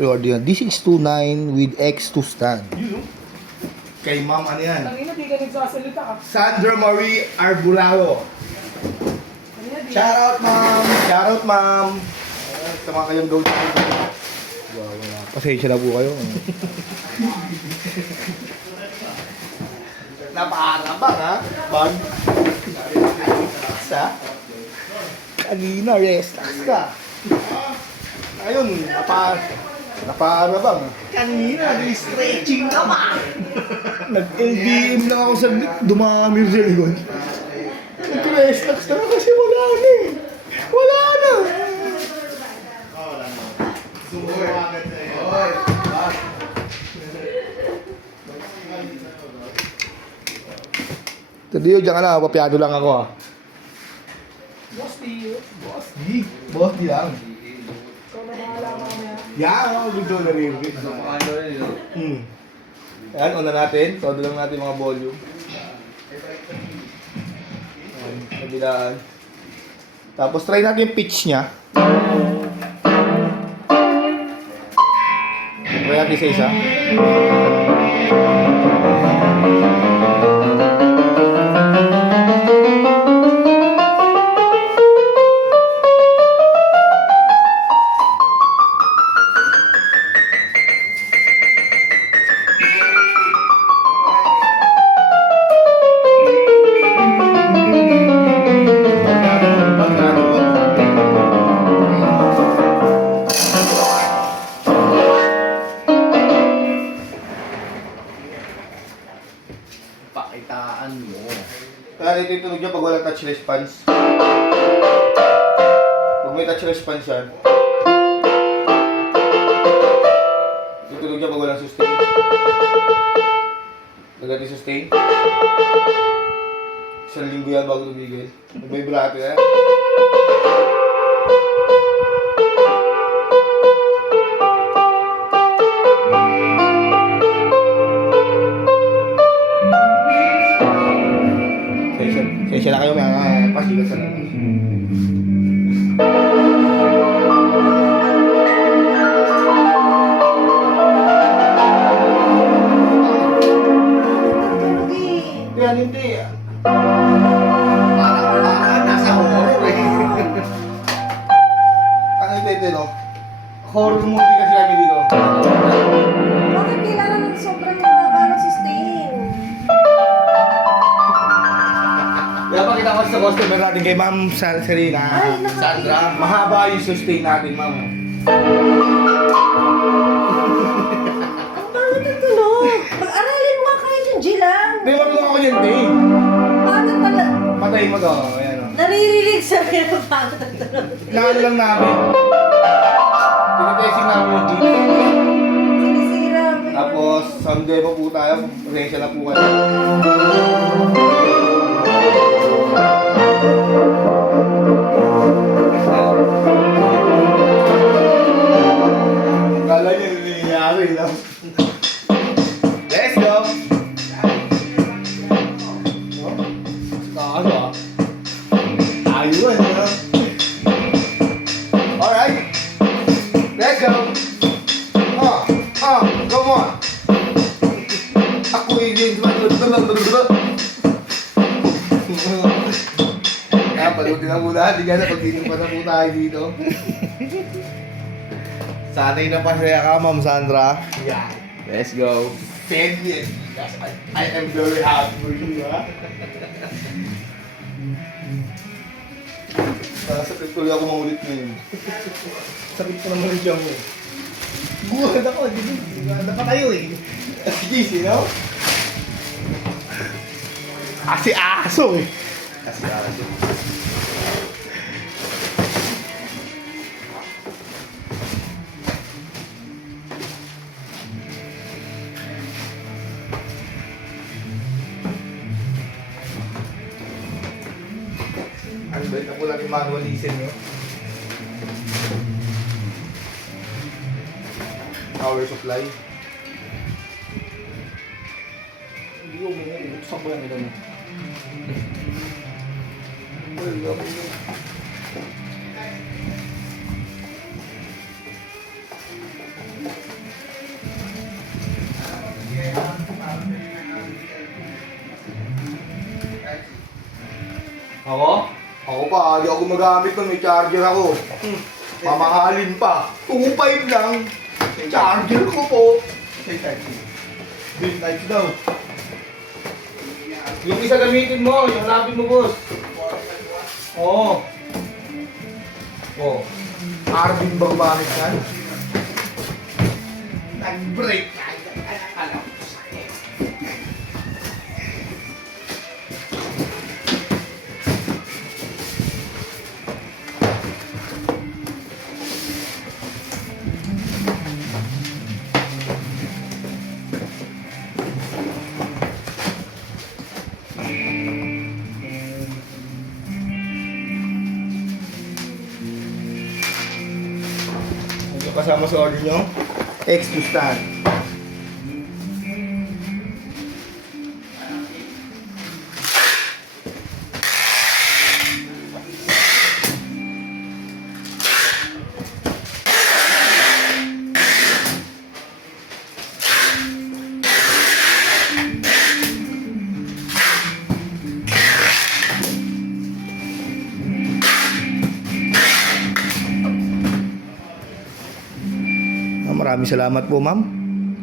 Reward yan. D629 with X2 stand. Yun, no? Kay ma'am, ano yan? Kanina di ka nagsasalita ka. Sandra Marie Arbularo. Kanina di. Shoutout, ma'am! Shoutout, ma'am! Sama kayong go to. Wow, wala. Pasensya na po kayo. Napakarabang, ha? Bag. Sa? Kanina, rest ka. Ayun, napakarabang. Kanina, stretching naman. Nag-LBM lang ako saglit. Dumami sa likod. Nag-relax na kasi wala na eh. Wala na. Tadiyo, diyan ka na. Papiyado lang ako ah. Boss di. Boss D. Boss D lang. Ikaw na bahala mamaya. Yan, ako gusto na rin. Ayan, una natin. Todo lang natin mga volume. Ayan, kabilaan. Tapos try natin yung pitch niya. Try natin sa isa. Pakitaan mo. Kaya dito yung tunog niya pag walang touch response. Pag may touch response yan, yung tunog niya pag walang sustain. Nagati sustain. Isang linggo yan bago tumigil. Nag-vibrato yan. Kaya na kayo may pasikat sa labas. Yan, hindi. Parang nasa horror eh. Ano ito, no? Horror movie kasi kami dito. Bakit kailangan ng sobrang mahaba ng sustain? Kaya pakita ko sa customer natin kay Ma'am Serena. Ay, nakakita. Sandra, mahaba yung sustain natin, Ma'am. Ang pangit ng tunog. Pag-aralin mo nga kahit yung G lang. Hindi, marunong ako yan, Day. Pangit pala. Patayin mo to. Ayan, o. Naririnig sa akin ang pangit ng tunog. Inaano lang namin. Tinitesting namin yung G. Sinisira mo yun. Tapos, sound demo po tayo. Pasensya na po kayo. Kala niya nangyayari lang. Let's go! Kaso ah. Ayun ah. Alright. Let's go! Come on! Ako yung palutin na muna. Hindi ka na pag-dito pa na po tayo dito. Sanay na pasaya ka, Ma'am Sandra. Yeah. Let's go. Thank you. Yes, I am very happy for you, ha? Sakit tuloy ako mangulit ngayon. Sakit ko naman yung jam eh. Buwag ako, hindi pa tayo eh. Easy, no? Kasi aso eh. Kasi aso. Ang bait ako lang yung manual listen nyo. Power supply. Hindi ko umingi. Buksan ko lang ito. Ako? Ako pa, di ako gumagamit nun. May charger ako. Mamahalin pa. 2.5 lang. Charger ko po. Say type. Bill type daw. Yung isa gamitin mo, yung hanapin mo, boss. Oo. Oh. Arvin ba gumamit yan? Nag-break. Ano yung kasama sa order nyo? X2 stand. Maraming salamat po, ma'am.